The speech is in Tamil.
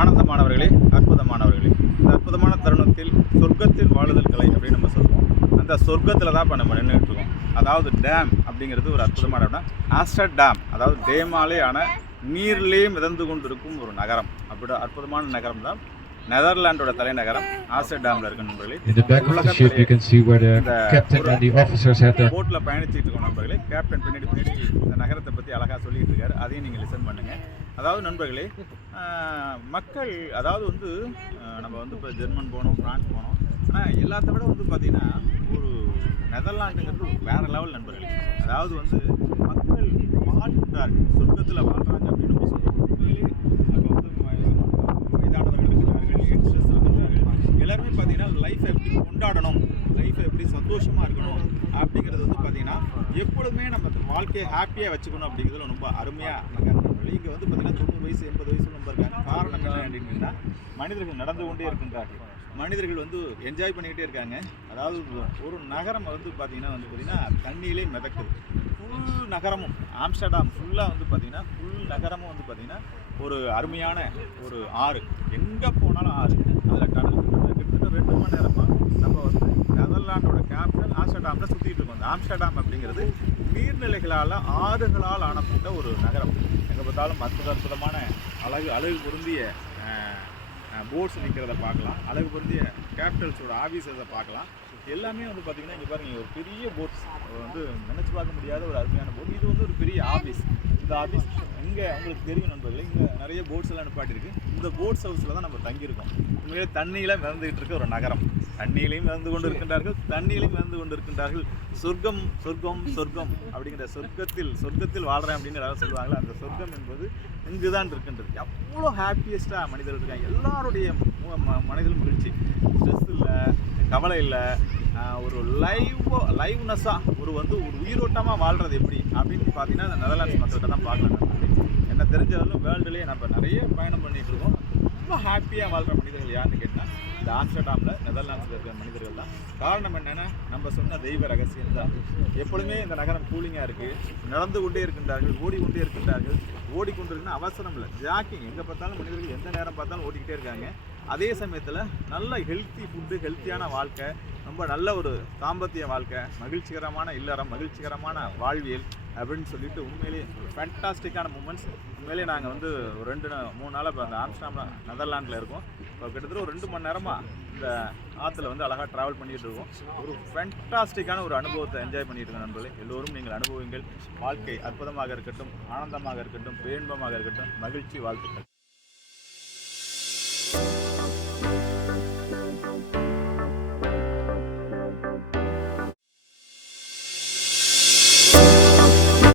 ஆனந்தமானவர்களே அற்புதமானவர்களே. இந்த அற்புதமான தருணத்தில் சொர்க்கத்தில் வாழுதல் கலை அப்படின்னு நம்ம சொல்லுவோம். அந்த சொர்க்கத்தில் தான் இப்போ நம்ம நின்றுட்டு இருக்கோம். அதாவது டேம் அப்படிங்கிறது ஒரு அற்புதமான இடம் ஆஸ்டர் டேம் அதாவது டேமாலே ஆன நீர்லே மிதந்து கொண்டிருக்கும் ஒரு நகரம். அப்படி அற்புதமான நகரம் தான் நெதர்லாண்டோட தலைநகரம் ஆஸ்டர் டேமில் இருக்கு நண்பர்களே. The back of the ship, you can see where the captain and the officers had their போட்டில் பயணிச்சுட்டு இருக்கோம் நண்பர்களே. கேப்டன் பின்னாடி பின்னாடி இந்த நகரத்தை பற்றி அழகாக சொல்லிட்டு இருக்காரு. அதையும் நீங்கள் லிசன் பண்ணுங்க. அதாவது நண்பர்களே மக்கள் அதாவது வந்து நம்ம வந்து இப்போ ஜெர்மன் போனோம் பிரான்ஸ் போனோம். ஆனால் எல்லாத்த விட வந்து பார்த்தீங்கன்னா ஒரு நெதர்லாண்டுங்கிறது வேற லெவல் நண்பர்களே. அதாவது வந்து மக்கள் வாழ்கின்றார்கள் சொர்க்கத்தில் வாழ்கிறாங்க அப்படின்னு நம்ம சொல்லுவோம் உண்மையிலே லைஃப்பை எப்படி கொண்டாடணும்? லைஃப்பை எப்படி சந்தோஷமாக இருக்கணும்? அப்படிங்கிறது வந்து பார்த்தீங்கன்னா எப்பொழுதுமே நம்ம வாழ்க்கையை ஹாப்பியாக வச்சுக்கணும் அப்படிங்கிறது ரொம்ப அருமையாக நகர்ந்தவர்கள் இங்கே வந்து பார்த்தீங்கன்னா தொண்ணூறு வயசு எண்பது வயசு நம்ம இருக்காங்க. காரணம் என்ன அப்படின்னா மனிதர்கள் நடந்து கொண்டே இருக்கின்றார்கள். மனிதர்கள் வந்து என்ஜாய் பண்ணிக்கிட்டே இருக்காங்க. அதாவது ஒரு நகரம் வந்து பார்த்தீங்கன்னா வந்து பார்த்தீங்கன்னா தண்ணியிலே மிதக்குது. ஃபுல் நகரமும் ஆம்ஸ்டர்டாம் ஃபுல்லாக வந்து பார்த்தீங்கன்னா ஃபுல் நகரமும் வந்து பார்த்தீங்கன்னா ஒரு அருமையான ஒரு ஆறு. எங்கே போனாலும் ஆறு. அதில் கடல் கிட்டத்தட்ட ரெண்டு மணி நேரமாக நம்ம வந்து நெதர்லாண்டோட கேபிட்டல் சுற்றிட்டு இருக்கோம். இந்த ஆம்ஸ்டர்டாம் அப்படிங்கிறது நீர்நிலைகளால் ஆறுகளால் ஆனப்பட்ட ஒரு நகரம். எங்கே பார்த்தாலும் அற்புத அற்புதமான அழகு அழகு பொருந்திய போர்ட்ஸ் நிற்கிறத பார்க்கலாம். அழகு பொருந்திய கேபிட்டல்ஸோட ஆஃபீஸர்ஸை பார்க்கலாம். எல்லாமே வந்து பார்த்தீங்கன்னா இங்கே பாருங்க ஒரு பெரிய போர்ட்ஸ் வந்து நினச்சி பார்க்க முடியாத ஒரு அருமையான போர்ட் இது வந்து ஒரு பெரிய ஆஃபீஸ் இந்த ஆஃபீஸ் இங்கே உங்களுக்கு தெரியும் நண்பர்களே இங்கே நிறைய போட்ஸ் எல்லாம் நிப்பாட்டிருக்கு இந்த போட்ஸ் ஹவுஸில் தான் நம்ம தங்கியிருக்கோம். உண்மையிலே தண்ணியில் மிதந்துகிட்டு இருக்க ஒரு நகரம். தண்ணியிலையும் மிதந்து கொண்டு இருக்கின்றார்கள் தண்ணியிலையும் மிதந்து கொண்டு இருக்கின்றார்கள். சொர்க்கம் சொர்க்கம் சொர்க்கம் அப்படிங்கிற சொர்க்கத்தில் சொர்க்கத்தில் வாழ்கிறேன் அப்படின்னு எல்லாரும் சொல்லுவாங்களே அந்த சொர்க்கம் என்பது இங்கு தான் இருக்கின்றது எவ்வளோ ஹாப்பியஸ்ட்டாக மனிதர்கள் இருக்காங்க. எல்லாருடைய மு- ம- மகிழ்ச்சி. ஸ்ட்ரெஸ் இல்லை கவலை இல்லை. ஒரு லைவ் லைவ்னஸ்ஸாக ஒரு வந்து ஒரு உயிரோட்டமாக வாழ்கிறது எப்படி? அப்படின்னு பார்த்தீங்கன்னா அந்த நெதர்லாண்ட்ஸ் மக்கள்கிட்ட தான் பார்க்கலாம் என்ன தெரிஞ்சதாலும் வேர்ல்டுலேயே நம்ம நிறைய பயணம் பண்ணிகிட்டு இருக்கோம். ரொம்ப ஹாப்பியாக வாழ்கிற மனிதர்கள் யாருன்னு கேட்டு இந்த ஆம்ஸ்டர்டாமில் நெதர்லாண்ட்ஸில் இருக்கிற மனிதர்கள் தான். காரணம் என்னென்னா நம்ம சொன்ன தெய்வ ரகசியம் தான். எப்பொழுதுமே இந்த நகரம் கூலிங்காக இருக்குது நடந்து கொண்டே இருக்கின்றார்கள் ஓடிக்கொண்டே இருக்கின்றார்கள். ஓடிக்கொண்டிருக்குன்னு அவசரம் இல்லை. ஜாக்கிங் எங்கே பார்த்தாலும் மனிதர்கள் எந்த நேரம் பார்த்தாலும் ஓடிக்கிட்டே இருக்காங்க. அதே சமயத்தில் நல்ல ஹெல்த்தி ஃபுட்டு ஹெல்த்தியான வாழ்க்கை ரொம்ப நல்ல ஒரு தாம்பத்திய வாழ்க்கை மகிழ்ச்சிகரமான இல்லறம் மகிழ்ச்சிகரமான வாழ்வியல் அப்படின்னு சொல்லிட்டு உண்மையிலேயே ஃபேண்டாஸ்டிக்கான மூமெண்ட்ஸ் உண்மையிலேயே நாங்கள் வந்து ஒரு ரெண்டு மூணு நாளாக இப்போ அந்த ஆம்ஸ்டாமில் நெதர்லாண்டில் இருக்கோம். இப்போ கிட்டத்தட்ட ஒரு ரெண்டு மணி நேரமாக இந்த ஆற்றுல வந்து அழகாக ட்ராவல் பண்ணிகிட்டு இருக்கோம். ஒரு ஃபேண்டாஸ்டிக்கான ஒரு அனுபவத்தை என்ஜாய் பண்ணிட்டு இருக்கோம் நண்பர்களே. எல்லோரும் நீங்கள் அனுபவங்கள் வாழ்க்கை அற்புதமாக இருக்கட்டும் ஆனந்தமாக இருக்கட்டும் பேன்பமாக இருக்கட்டும் மகிழ்ச்சி வாழ்த்துக்கள்.